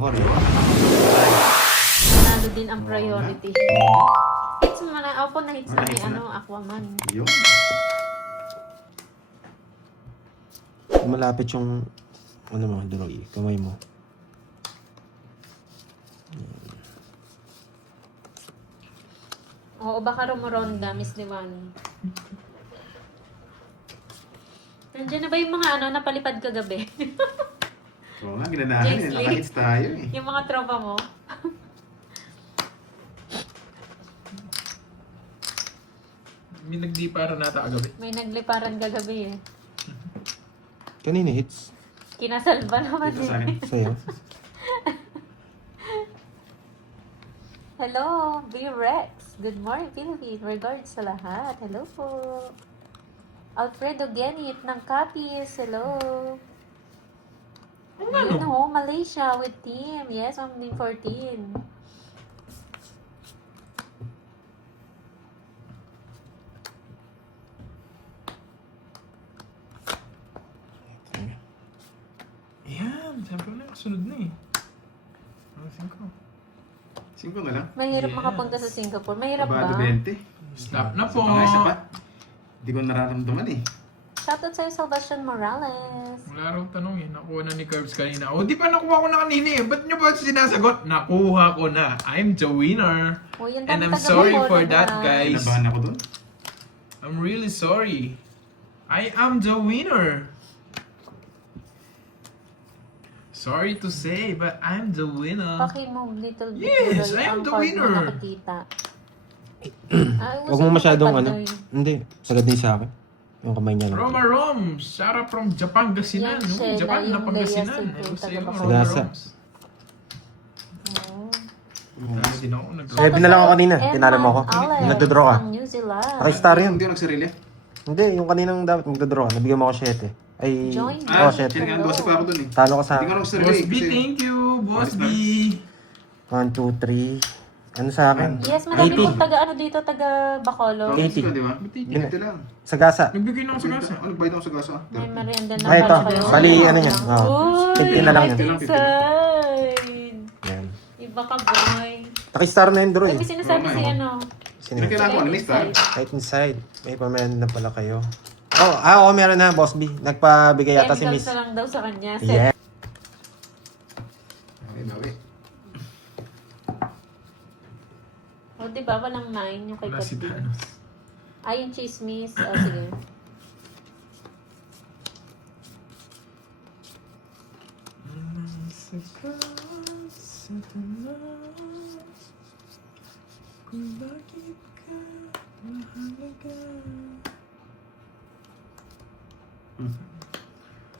Nalo din ang priority. Hits mo na. Opo na hits na ni Aquaman. Yun. Malapit yung ano mo, Droy, kamay mo. Oo, baka rumoronda, Miss Liwani. Nandiyan na ba yung mga napalipad kagabi? Oo nga, ginanahan eh. Naka-hits tayo eh. Yung mga tropa mo? May nagdiparan nata kagabi. May nagliparan kagabi eh. Kanina hits. Kinasalba naman Dito sa akin. Sa'yo. Hello, B-Rex. Good morning, Philippines. Regards sa lahat. Hello po. Alfredo Genit ng Capiz. Hello. Yun ho, Malaysia with team. Yes, I'm team 14. Ayan, siyempre na. Sunod na eh. Ano, 5. 5 na lang. Mahirap Yes. makapunta sa Singapore. Mahirap Abado ba? 20. Stop na po. Isa pa. Hindi ko nararamdaman eh. Shoutout sa'yo, Sebastian Morales. Wala raw tanong eh. Nakuha na ni Curbs kanina. O, di pa nakuha ko na kanina eh. Ba't nyo ba sinasagot? Nakuha ko na. I'm the winner. Uy, ang And dami I'm taga sorry Bacolod, for that, ah. guys. Nabahan ako dun. I'm really sorry. I am the winner. Sorry to say, but I'm the winner. Paki-move little bit. Yes, tuloy I am ang the card winner. mo nakikita. Huwag mo masyadong Hindi, sagad din sa akin. Yung kamay niya lang. Roma Roms, Sarah from Japan, Gasinan. Yan, No? Sheila, Japan na yung Pangasinan. Leia Hello Cebu, sa iyo, taga Roma Sagasa. Roms. Oh. Talo din ako. Ready na lang ako kanina. Shoutout Tinalo mo ako. sa'yo, Alex Nagdodraw ka. from New Zealand. Nakistar yun. Hindi ako nagsarili. Hindi, yung kaninang dapat magdodraw ka. Nabigyan mo ako 7. Ay, Join Ah, oh, 7. kaya nga 12 pa ako dun eh. Talo ka sa Hindi ko ako Boss nagsarili. B, thank you. Boss B. 1, 2, 3. Ano sa akin? Yes, marami 80. pong taga Bacolod. 80. Di ba? Ginito lang. Sagasa. Nagbigay na ako sa gasa. Ano, bayad ako sa gasa? May merienda na Ay, ito. pala kayo. Bali, ano yan? Oh, Uy, 15 na lang yan. right inside. Yan. Iba ka, boy. Nakistar na yun, Droy. May sinasabi si Sino Hindi yun? kailangan ko, alis tayo. Right inside. May pamilya na pala kayo. Oo, meron na, Boss B. Nagpabigay yata si Miss. Chemicals na lang daw sa kanya. Yeah. Okay, bawi. O, diba? Walang 9 yung kay Wala si Kat B. Thanos. Ay, yung chismis. O, sige. Kung bakit ka mahalaga.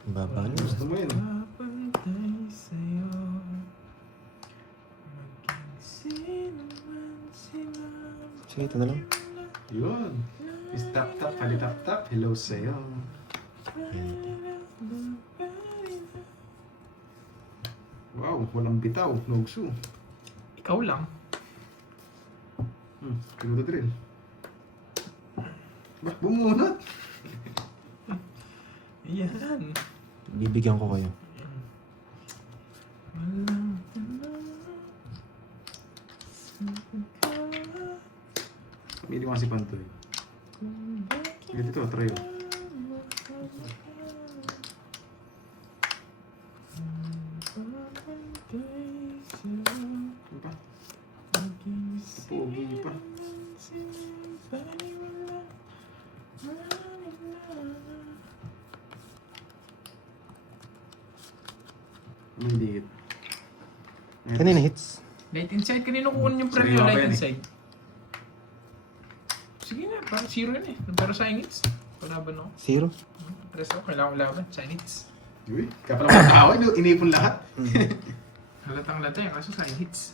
Baba niyo. Gusto mo yun. Papantay sa'yo. Maging sino man sila. Sige, ito na lang. Yun. Is tap tap, kali tap tap. Hello sa'yo. Wow, walang bitaw. Nogsu. Ikaw lang. Pinuto drill. Ba't bumunot? Yan. Bibigyan ko kayo. Walang Pili ko nga si Pantoy. Ganito, try yun. Ano pa? Pogi pa. May dikit. Kanina hits. Light inside. Kanino kukunin yung premyo Sariwa pa light yan eh. inside? Sige na, parang 0 yun eh. Pero sa hits. Palaban ako. 0. Press ako, kailangan ko laban. Sa hits. Uy, kaya pala mga tao, inipon lahat. Halatang lata yan, kaso sa hits.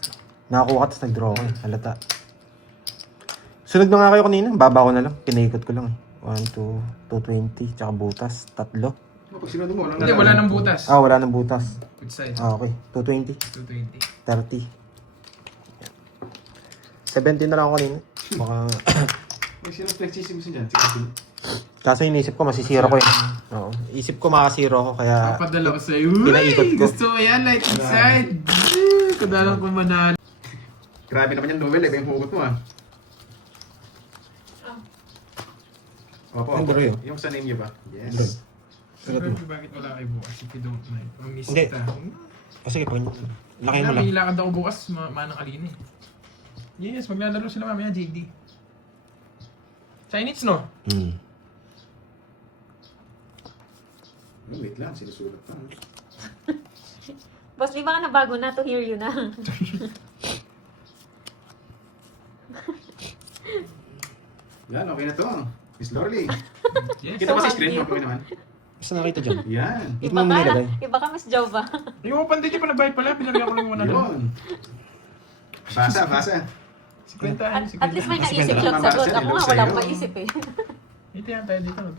Nakakuha ka, tapos nag-draw ko. Halata. Sunod na nga kayo kanina. Baba ko na lang. Pinaikot ko lang. 1, 2, 220. Tsaka butas. 3. Pag sinado mo, walang Hindi, wala nang butas. Wala nang butas. Good side. Okay. 220. 220. 30. 17 na lang ako kanina. Baka... May sinong flexisim siya dyan. Sige, sige. Kaso inisip ko, masisiro ko yun. Oo. Isip ko makasiro ko, kaya Papadala ko sa'yo. Pinaikot ko. Gusto mo yan, like inside. Kadalang ko manalo. Grabe naman yan, Noel. Iba yung hugot mo, ah. Opo, Ang opo. duro yun. Yung sa name niyo ba? Duro. Yes. Bakit wala kayo bukas? If you don't mind. Mamiss Hindi. kita. O sige, pag laki mo lang. May lakad ako bukas, manang alin eh. Yes, maglalaro sila mamaya, JD. Chinese, no? Oh, wait lang, sinusulat pa. Boss, di ba ka na bago na to hear you na? Yan, okay na to. Miss Lorely. Yes. Kita ba sa So screen? happy. Okay naman. Basta nakita dyan. Yan. Ito mo nilagay. Iba ka, Miss Jova. Yung pandit yung panagbayad pala, pinagyan ko lang yung 100. Yun. Basa, basa. 50 At least may Kasi naisip ganda siyang naman, sagot. Marcel. Ako nga, Hello wala sa'yo. akong maisip eh. Ito yan tayo dito, no?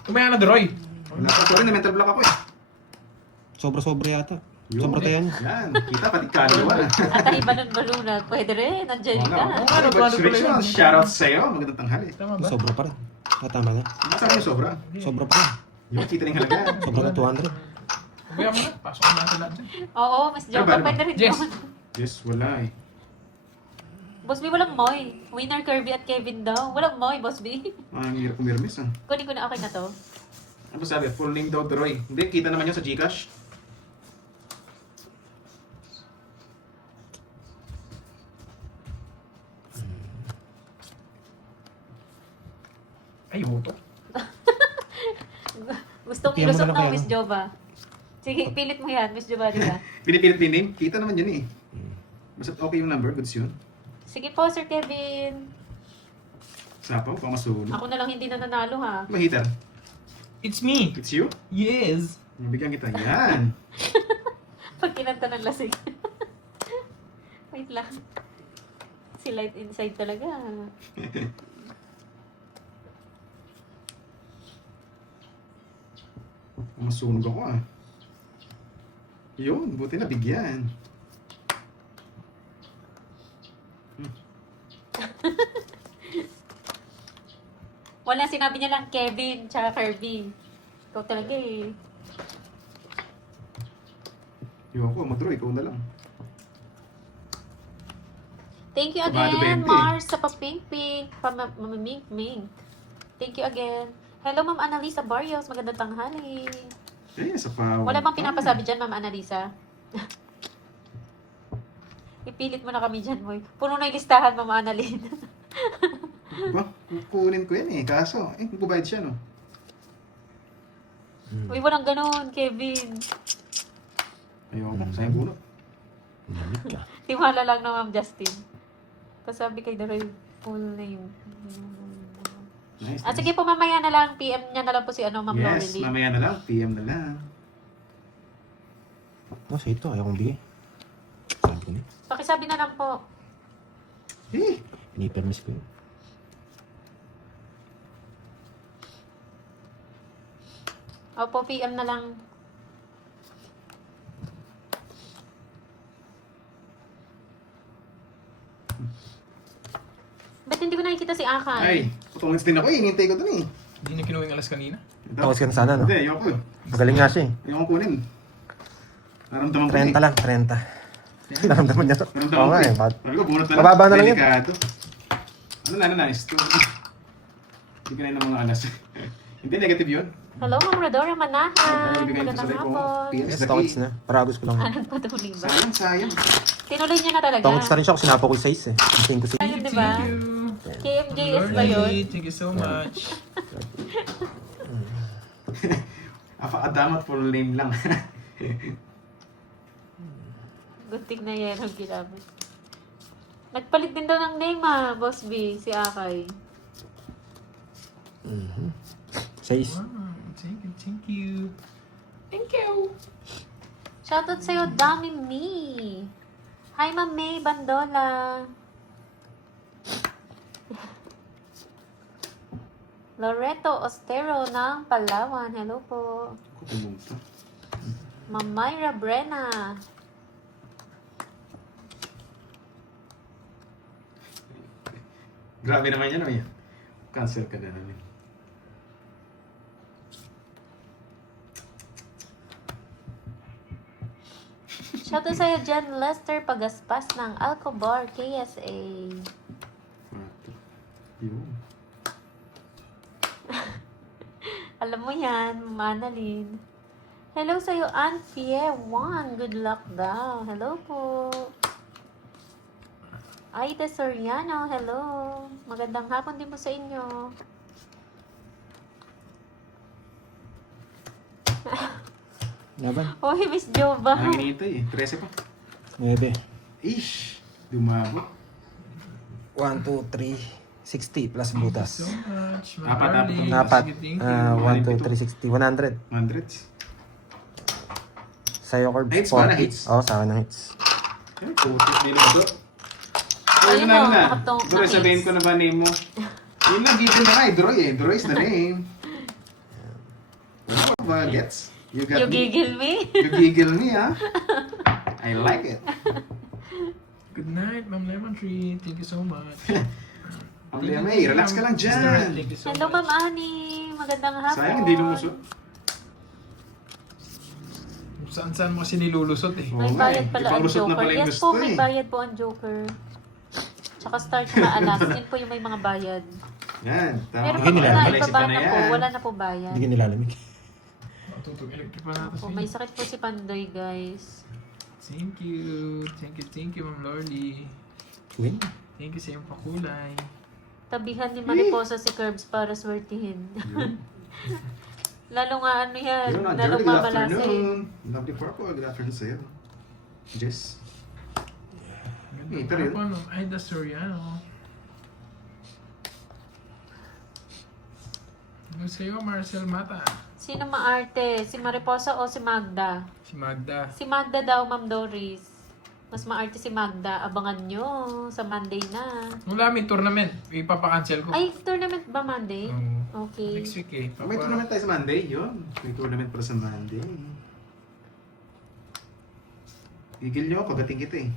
Tumaya na, Droy. Wala pa po rin, na mental block ako eh. Sobra-sobra yata. Yun. Sobra tayo niya. Yan, kita pati kaliwa. At ang iba nun balunat. Pwede rin, nandiyan Oo ka. nga. ano, Good plano pala selection. yun. Shoutout sa'yo. Magandang tanghali. Tama ba? Sobra pa rin. Tama na. Masama yung sobra. Sobra pa rin. Yung kita rin halaga. Sobra na 200. Kaya mo na, pasok ko na sa lahat dyan. Oo, Miss Jova, Ano ba? pwede rin Yes. yun. Yes, wala eh. Boss B, walang Moy. Winner Kirby at Kevin daw. Walang Moy, Boss B. Ang hirap kumirmis ah. Kunin ko na, okay na to. Ano sabi? Full name daw Droy. Hindi, kita naman yun sa Gcash. Ay, hoto. Gustong Kaya mo ilusot na lang na, kaya, Miss no? Jova. Sige, pilit mo yan, Miss Jova, di ba? Pinipilit din name. Kita naman yun eh. Basta okay yung number, goods yun. Sige po, Sir Kevin. Sapaw, pamasulog. Ako na lang hindi nananalo, ha? Mahiter. It's me. It's you? Yes. Bigyan kita. Yan. Pag kinanta ng lasing. Wait lang. Si Light Inside talaga. Masunog ako ah. Yun, buti na bigyan. Wala, sinabi niya lang Kevin, tsaka Kirby. Ikaw talaga eh. Yun ako, Madro, ikaw na lang. Thank you Kabado again, 20. Mars, sa pa-pink-pink, pa-mink-mink. Thank you again. Hello, Ma'am Annalisa Barrios. Magandang tanghali. Eh, sa pa. Wala bang pinapasabi dyan, Ma'am Annalisa? Ipilit mo na kami dyan, boy. Puno na yung listahan, Ma'am Annalyn. Ba, kukunin ko yan eh. Kaso, magbabayad siya no. Uy, walang ganun, Kevin. Ayoko, sayang bunot. Lamig ka. Tiwala lang na Ma'am Justin. Tapos sabi kay Daroy, full name. Nice, At nice. sige po, mamaya na lang. PM niya na lang po si Ma'am Yes, Lorely. mamaya na lang. PM na lang. Oh, sa ito. Ayaw kong bigay. Sabi ko na. Pakisabi na lang po. Eh, Pinipermis ko yun. Opo, PM na lang. Ba't hindi ko nakikita si Akay? ay, putungins din ako eh. Hinintay ko dun eh. Hindi na kinuha yung alas kanina. Ito. Tapos ka na sana, no? Hindi, ayoko. Magaling nga siya eh. Ayoko kunin. Naramdaman ko eh. 30 lang, 30. Naramdaman niya to. Naramdaman Oo ko nga eh. eh. Sabi ko, bunot na lang. Mababa na lang yun. Delikado. Ano na, nice. Bigyan na ng mga alas. Hindi, negative yun. Hello, Ma'am Rodora Manahan. Bigay ko sa Magandang like ko. hapon. PS Yes, na tokits na. Paragos ko lang. Anong patuloy ba? Sayang, sayang. Tinuloy niya na talaga. Tokits na rin siya kung sinapo ko yung size eh. Tingin ko siya. Ayun, di ba? Thank you. KMJS ba yun? Lordy, thank you so much. Adamat full name lang. Gunting na yan ang ginamit. Nagpalit din daw ng name Boss B, si Akay. Size. Wow, thank you, thank you. Thank you. Shoutout sa'yo, Dami Me. Hi, Ma'am May Bandola. Loreto Ostero ng Palawan. Hello po. Kumunta. Ma'am Myra Brena. Grabe naman yan, oh yan. Cancel ka na namin. Shoutout sa'yo dyan, Lester Pagaspas ng Alcobar, KSA. Yun. Alam mo yan, Manalyn. Hello sa'yo, Aunt Pierre Juan. Good luck daw. Hello po. Aida Soriano, hello. Magandang hapon din po sa inyo. Laban. Hoy, Miss Jova. Nanginintay eh. 13 pa. 9. Ish! Dumabo. 1, 2, 3, 60 plus butas. So much. Apat, Marley. Apat. Sige, thank you. 1, 2, 3, 60. 100. Hundreds. Sa'yo, Corbs. Hits ba na hits? Oo, sa akin ng hits. Ay, putik. Niluto. Ayun Ayun na o, na. nakatong Droy, na sabihin hits. ko na ba name mo? Yun lang, dito na nga eh. Droy eh. Droy is the name. Ano ba, gets? You got You me. giggle me? You giggle me, ha? I like it. Good night, Ma'am Lemon Tree. Thank you so much. Ang Lemay, relax ka lang dyan. Thank you so Hello, much. Ma'am Ani. Magandang hapon. Sayang, hindi lumusot. Saan-saan mo kasi nilulusot eh. Oo May nga bayad eh. pala ang Ipanglusot na Joker. pala yung Yes gusto po, may eh. bayad po ang Joker. Tsaka start na alas. Yun po yung may mga bayad. Yan. Pero Tama pag nila. na Palaisip ibaba ka na po, wala na po bayad. Hindi ka nilalamig. Matutog electric pa natin. Oh, may sakit po si Pandoy, guys. Thank you. Thank you, Ma'am Lordy. Win. Thank you sa iyong pakulay. Tabihan ni Mariposa si Curbs para swertihin. Lalo nga ano yan, Yun, lalong Angelic, good mamalasa eh. afternoon. Lovely purple, good afternoon sa'yo. Jess. Ganda Ito rin. po, no? Aida Soriano. Ano sa'yo, Marcel Mata? Sino maarte? Si Mariposa o si Magda? Si Magda. Si Magda daw, Ma'am Doris. Mas maarte si Magda. Abangan nyo sa Monday na. Wala, may tournament. Ipapakancel ko. Ay, tournament ba Monday? Oo. Okay. Next week eh. May tournament tayo sa Monday, yun. May tournament para sa Monday. Gigil nyo, pagating kita eh.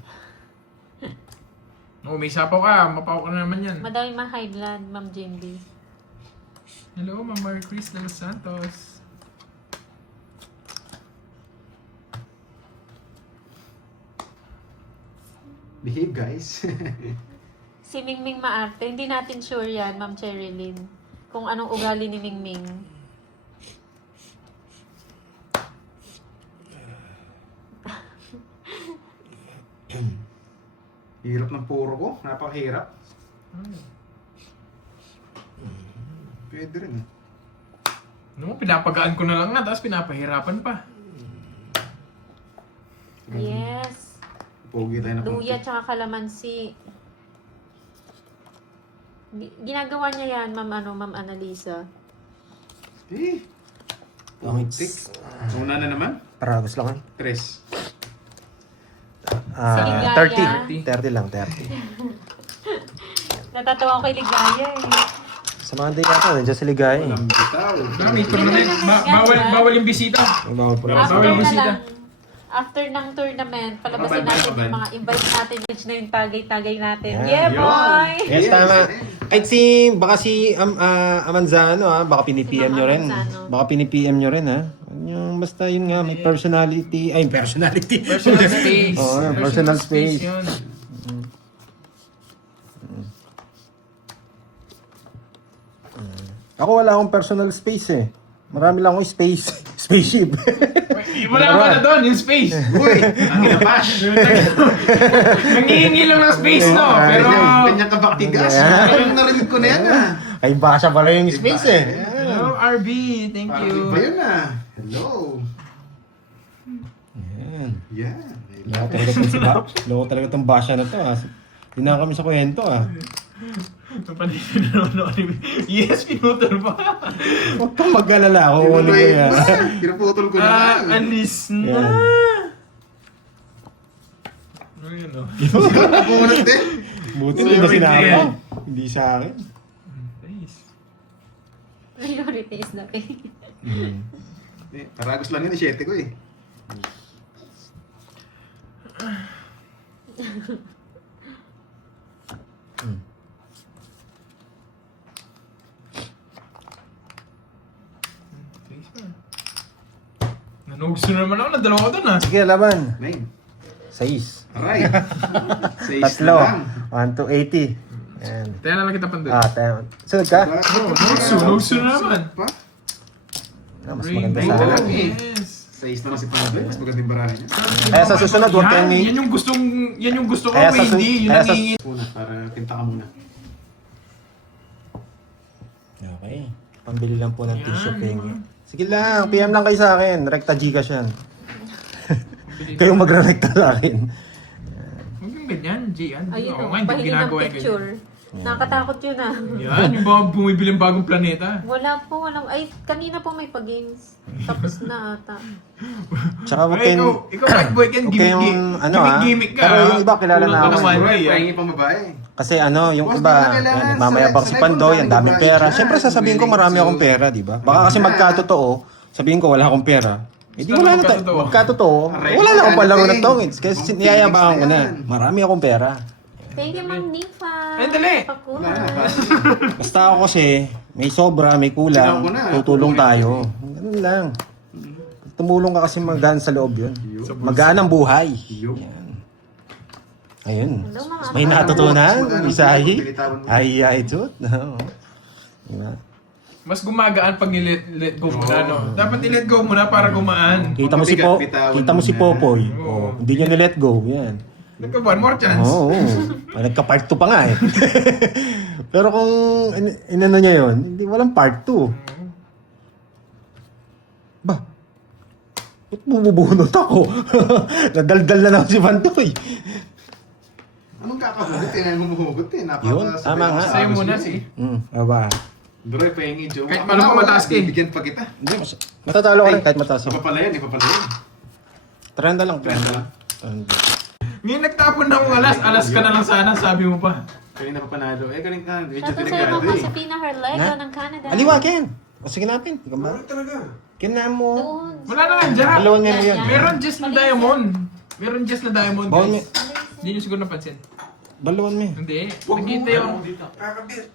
Oo, may sapaw ka. Mapaw ka na naman yan. Madami ma-high blood, Ma'am Jimby. Hello, Ma'am Marie Chris de los Santos. Behave, guys. Si Mingming maarte. Hindi natin sure yan, Ma'am Cherilyn. Kung anong ugali ni Mingming. Hirap ng puro ko. Napakahirap. Pwede rin eh. Ano mo, pinapagaan ko na lang nga, tapos pinapahirapan pa. Yes. Pogi tayo na Luya tsaka kalamansi. Ginagawa niya yan, Ma'am Annalisa. Eh, Ang putik. hits. Una na naman. Paragos lang. 3. Ligaya. 30. 30 lang, 30. Natatawa ko kay Ligaya eh. Sa mga day yata, nandiyan si Ligaya eh. Walang bitaw. May tournament. Bawal yung bisita. May bawal po Wala. lang. After Bawal na bisita. lang, after ng tournament, palabasin Babay, natin babay. yung mga invite natin, which na yung tagay-tagay natin. Yan. Yeah, boy! Yes, tama. Kahit baka si Amanzano baka pinipm Si Ma'am nyo rin. Amanzano. Baka pinipm nyo rin Yung, basta yun nga, may personality. Ay, personality. Personal space. Oo, personal space. yun. Ako wala akong personal space eh. Marami lang akong space. Spaceship. Wala ka pala doon, yung space. Uy, ang inapash. Nangihingi lang ng space, no? Pero... Kanyang kabaktigas. Yeah. Parang narinig ko na yan ah. Ay, basa pala yung space eh. Hello, RB. Thank Parang you. iba yun ah. Hello. Yan. Yan. Loko talaga itong loko talaga itong basya na to Hindi na kami sa kwento Napansin na naman. Yes, pinutol pa. Huwag kang mag-alala. Kukunin ko yan. Pinaputol ko na. Alis na. Yan. Ayun, no? Napunod din. Buti hindi na sinabi ko. Hindi sa akin. Nice. Priority is the pay. Paragos lang yun, 7 ko eh. gusto naman ako na dalawa doon ah. Sige, laban. 9. 6. Aray. 6 na Tatlo. lang. 1 to 80. Yan. Kaya na lang kita pandun. Sunod ka? Nugso na naman. Pa? Mas Ring, maganda ring sa talaga, akin. yes. 6 na lang si Pandoy. Mas magandang barahan niya. Kaya sa susunod, huwag kayong may... Yan yung gusto ko, Kaya sa hindi. Yun kaya ang sa- hingin. Muna, para pinta ka muna. Okay. Pambili lang po ng Yan. tissue pengi. Sige lang, PM lang kayo sa akin. Rekta Gcash yan. Kayong magre-rekta sa akin. Huwag yung ganyan, Gian. Ayun Oo o, nga, hindi ko pahingin ng ginagawa yung picture. Nakatakot yun ah. Yan, yung mga bumibili ng bagong planeta. Wala po, walang... Ay, kanina po may pag-games. Tapos na ata. Tsaka huwag Ay, kayong... ikaw bad boy kan, Huwag kayong, ano gimmick ka. Pero yung iba kilala na Kulang ako. ka naman. Siguro, Ay, pahingi pang babae. Kasi ano, yung Boss, iba, di na kailangan. yan, mamayabang si Pandoy, ang daming pera. Siyempre sasabihin ko marami akong pera, di ba? Baka kasi magkatotoo, sabihin ko wala akong pera. Eh di wala na Magkatotoo. magkatotoo. Aray, Wala na akong palaro ano ng eh. tongits. Kasi Bang niyayabangan ko Phoenix na. na yan. Marami akong pera. Thank you, Ma'am Nifa. Ay, dali. Wala na. Pakuha. Basta ako kasi, may sobra, may kulang, Sinaw ko na. tutulong tayo. Ganun lang. Tumulong ka kasi magaan sa loob yun. Magaan ang buhay. Yup. Yan. Ayun. Hello, mga May kapatid. natutunan, Magaan ang Isahi. buhay, pilitawan mo. Ay, ito. Diba? Mas gumagaan pag let go mo na, no? Dapat i-let go mo na para gumaan. Kita mo si Bitawan kita mo si mo na. Popoy. Oo. Oh, hindi niya ni-let go. Yan. Nagka one more chance. Oo. Ay, nagka-part 2 pa nga eh. Pero kung inano niya yun, hindi walang part 2. Ba? Ba't bububunot ako? Nadaldal na lang si Pandoy. Anong kakahugot eh? Ngayon humuhugot eh. Yun, tama nga. Sa'yo muna, si. Aba. Droy, pahingi, Joe. Kahit paano pa mataas ka eh. Bibigyan pa kita. Hindi, matatalo ka rin kahit mataas Iba ako. pala yan, iba pala yan. 30 lang. 30 lang. 30. Ngayon nagtapon na akong alas ka na lang sana, sabi mo pa. Kanina pa panalo. Eh, kanina medyo Shoutout sa'yo, delikado Ma'am eh. Josefina Harlego Ha? ng Canada. Aliwa, Ken. O sige natin. Ikaw ba? Talaga. Ken mo. Doon. Wala na nga dyan. Dalawang yan yan. Meron just na diamond. Meron just na diamond, Bawal guys. Hindi nyo siguro napansin. Dalawan mo. Hindi. Nagkita yung... Kakabit.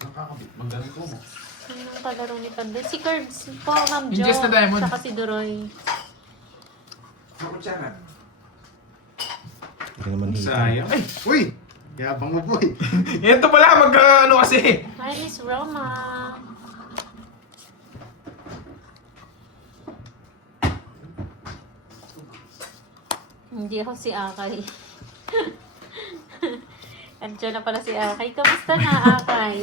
Nakakabit. Magaling ko mo. Sinong kalaro ni Pandoy? Si Curbs po, Ma'am Yung Jo. Jess na Diamond. Saka si Duroy. Ako tsara. Hindi naman hita. Sayang. Ay! Uy! Yabang mo, boy. Ito pala, ano kasi. Hi, Miss Roma. Hindi ako si Akay. Andiyan na pala si Akay. Kamusta na, Akay?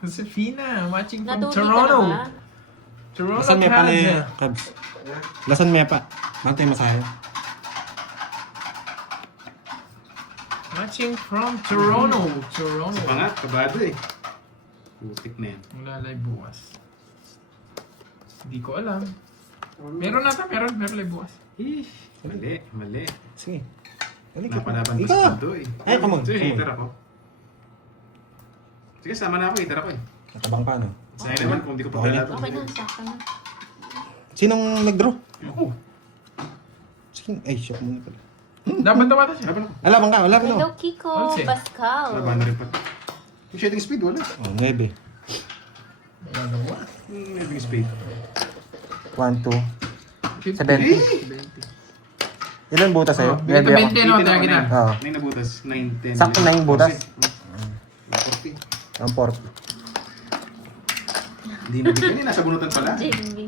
Josefina, watching from Natuloy ka na Toronto. ba? Toronto, Lasan mepa ni Canada. Cubs. Lasan mepa. Mantay masayo. Watching from Toronto. Toronto. Pa nga, kabado eh. Putik na yan. Wala live bukas. Hindi ko alam. Meron nata, meron live bukas. Mali, mali. Sige. Dali ka. Napalaban ko Ikaw. sa Pandoy. Ay, come on. Sige, Come on. hater ako. Sige, sama na ako, hater ako eh. Natabang pa, no? Sa'yo naman kung di ko pa Okay na. kalado. Okay na, sakto na. Sinong nag-draw? Ako. Sige. Ay, shock muna pala. Dapat tumata siya. Laban ako. Alaban ka, alaban Hello, ako. Kiko Onse. Pascal. Laban na rin pa. Yung shading speed, wala. Oh, 9. Shading speed. 1, 2. 50. 70. Ilan butas sa'yo? Bigyan Bigyan ako. 20 no, tayo kita. Oo. Nine na butas, 9, 10. Sakto na yung butas. 40. Ang 40. Hindi na bigyan eh, nasa bunutan pala. Jamie.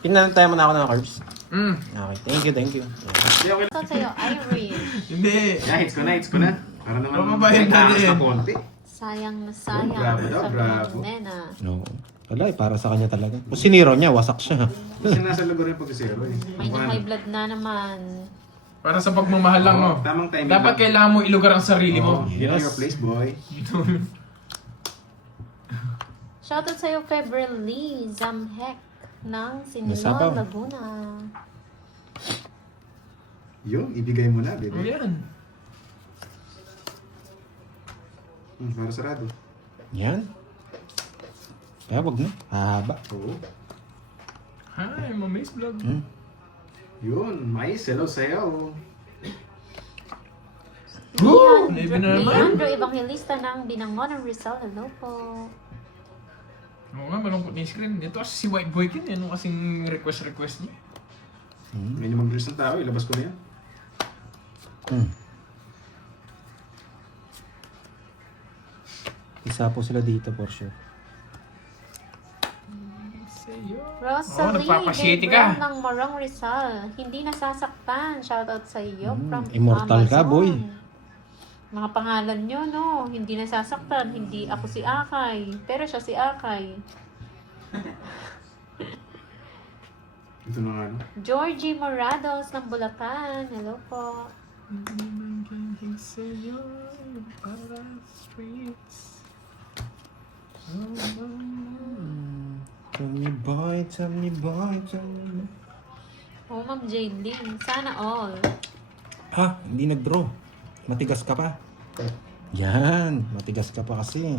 Pinantayan mo na ako ng carbs. Mm. Okay, thank you, thank you. Hindi, okay lang. Saan sa'yo? Irish. Hindi. Yeah, hits ko na, hits ko na. Para naman, Mababayan na taas din. na konti. Sayang na sayang. Bravo daw, Sabi bravo. ng Nena. No. Wala eh, para sa kanya talaga. Kung siniro niya, wasak siya. Kasi nasa lugar yung pag-zero eh. May na-high blood na naman. Para sa pagmamahal lang, no? Tamang timing Dapat lang. kailangan mo ilugar ang sarili mo. You know your place, boy. Shoutout sa'yo, February Zamhek ng Nasabaw. Sinilon, Laguna. Yun, ibigay mo na, O baby. yan. Para sarado. Yan. Kaya wag na. Haba. Oo. Hi, Mami's Vlog. Hmm. Yun, mais, hello sa'yo. Woo! Maybe na naman. Leandro Evangelista ng Binangon ng Rizal. Hello po. Oo nga, malungkot na yung screen. Ito kasi si White Boy kin, ano kasing request niya. May mag-dress ng tao, ilabas ko na yan. Isa po sila dito for sure. Rosalie, nagpapashitty Dave ka. Brown ng Morong Rizal. Hindi nasasaktan. Shoutout sa iyo from immortal ka, Amazon. boy. Mga pangalan nyo, no? Hindi nasasaktan. Hindi ako si Akay. Pero siya si Akay. Ito na nga, no? Georgie Morados ng Bulacan. Hello po. Tell me boy, tell me boy, tell me. Oh, Ma'am Jaylin. Sana all. Ha, hindi nag-draw. Matigas ka pa. Yan, matigas ka pa kasi.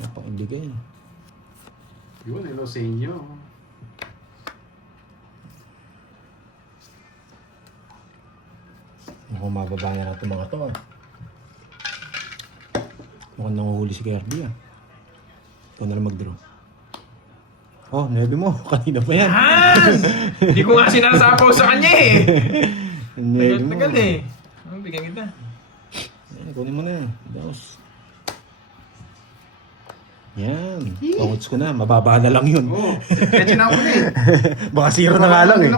Ayaw pang ibigay. Yun, hello sa inyo. Mukhang mababa na natin mga to. Mukhang nanguhuli si Kirby ah. Ikaw na lang mag-draw. Oh, 9 mo. Kanina pa yan. Hindi ko nga sinasapaw sa kanya eh. 9 mo. Tagal eh. Bigyan kita. Yan, kunin mo na yan. Daos. Yan. Panguts ko na. Mababa na lang yun. Oo, kaya na ako na eh. Baka zero na nga lang eh.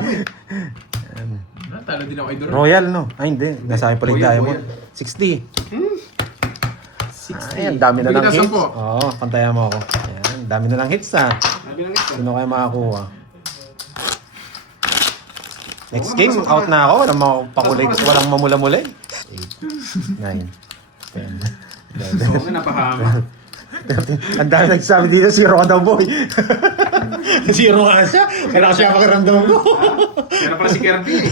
Talo din ako idol. Royal no? Ay hindi. Nasa akin pala yung Royal, diamond. 60. 60. Ay, ang dami na lang Bigyan na hits. 10. Oo, pantayan mo ako. Ayan, dami na lang hits ha. Sabi lang ito. Sino kaya makakuha? Next game, out na ako. Walang mapakulay, walang mamula-mulay. 8, 9, 10, So, nga napahama. 13. Ang dami nagsasabi dito, zero ka daw boy. Zero ka siya. Kailangan siya pakiramdam ko. Kaya pala si Kirby eh.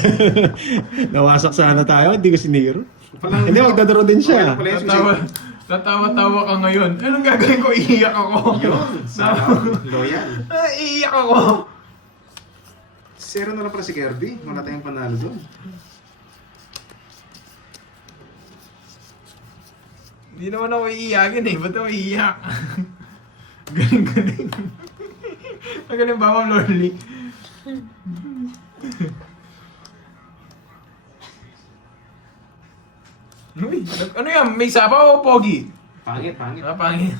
Nawasak sana tayo, hindi ko siniro. Palang- Hindi, magdadaro din siya. Pala yung Tatawa-tawa ka ngayon. Anong gagawin ko? Iiyak ako. Yun, sana loyal. Iiyak ako. Zero na lang pala si Kirby. Wala tayong panalo doon. Hindi naman ako iiyakin eh. Ba't ako iiyak? Galing. Ang galing ba ako, Lorly? Uy, ano yan? May sabaw o pogi? Pangit. Pangit.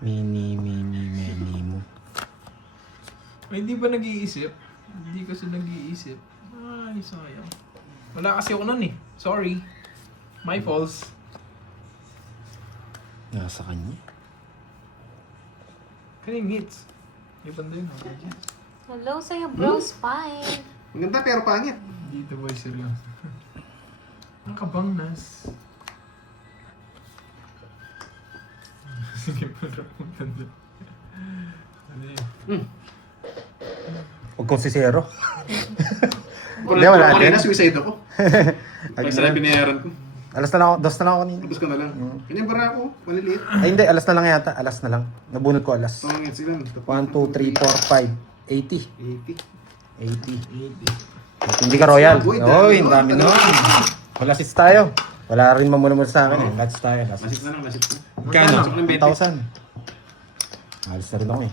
Mini mo. Ay, hindi ba nag-iisip? Hindi kasi nag-iisip. Ay, sayang. Wala kasi ako nun eh. Sorry. My faults. Nasa kanya. Kaning hits. May panday na. Hello sa'yo, bro Spine. Maganda pero pangit. Dito boy, seryoso. Ang kabangnas. Sige pa rin ang ganda. Ano yun? Huwag kong si zero. Kung Hindi, wala kanina, din. suicide ako. Kaya sana binayaran ko. Alas na lang ako, dos na lang ako kanina. Tapos ka na lang. Kanyang bara ako. Maliliit. Ay hindi, alas na lang yata. Alas na lang. Nabunod ko alas. Pangit sila. 1, 2, 3, 4, 5. 80. 80. 80. Hindi ka royal. Boy, Oy, dami ang dami nun. nun. Wala sits tayo. Wala rin mamula-mula sa akin eh. Lats tayo. Lats. Masit na lang, masit na. Kano? Masok ng 20. 1,000. Alis na rin ako eh.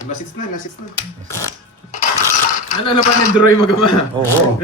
Lasits na. Ano pa ng Droy magama? Oo.